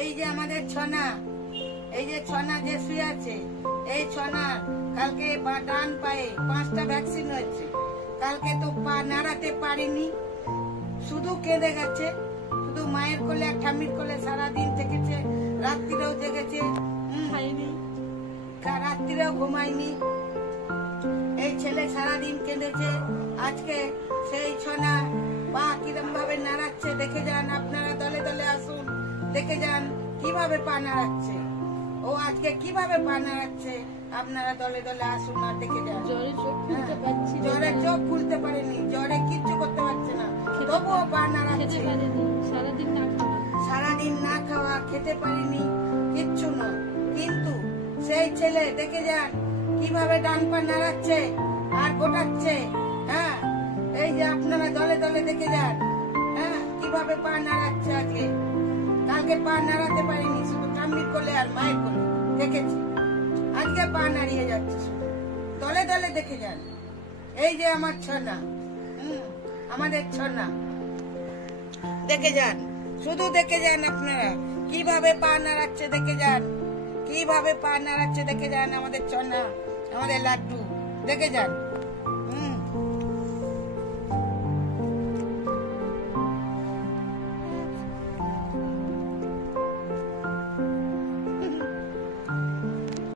এই যে আমাদের ছনা, এই যে ছনা যে শুয়ে আছে, এই ছনা কালকে ডান পায়ে 5টা ভ্যাকসিন হয়েছে। কালকে তো পা নাড়াতে পারিনি, শুধু কেঁদে গেছে। শুধু মায়ের কোলে আর ঠাম্মির কোলে সারাদিন থেকেছে, রাত্রিরেও জেগেছে, রাত্রিরেও ঘুমায়নি। এই ছেলে সারাদিন কেঁদেছে। আজকে সেই ছনা পা কিরম ভাবে নাড়াচ্ছে দেখে যান, আপনারা দলে দলে আসুন, দেখে যান কিভাবে পা নাড়াচ্ছে। ও আজকে কিভাবে পা নাড়াচ্ছে, আপনারা দলে দলে আসুন আর দেখে যান। জ্বরে চোখ খুলতে পারেনি, জ্বরে কিচ্ছু করতে পারছে না, তবুও পা নাড়াচ্ছে। সারাদিন না খাওয়া, খেতে পারিনি, কিচ্ছু না। কিন্তু সেই ছেলে দেখে যান কিভাবে ডান পা নাড়াচ্ছে আর গোটাচ্ছে। হ্যাঁ, এই যে আপনারা দলে দলে দেখে যান, হ্যাঁ কিভাবে পা নাড়াচ্ছে আজকে। কালকে পা নাড়াতে পারিনি, শুধু ঠাম্মির কোলে আর মায়ের কোলে দেখেছি। আজকে পা নাড়িয়ে যাচ্ছে, দলে দলে দেখে যান। এই যে আমার ছনা, আমাদের ছনা, দেখে যান, শুধু দেখে যান আপনারা কিভাবে পা নাড়াচ্ছে দেখে যান, কিভাবে পা নাড়াচ্ছে দেখে যান। আমাদের ছনা, আমাদের লাড্ডু, দেখে যান।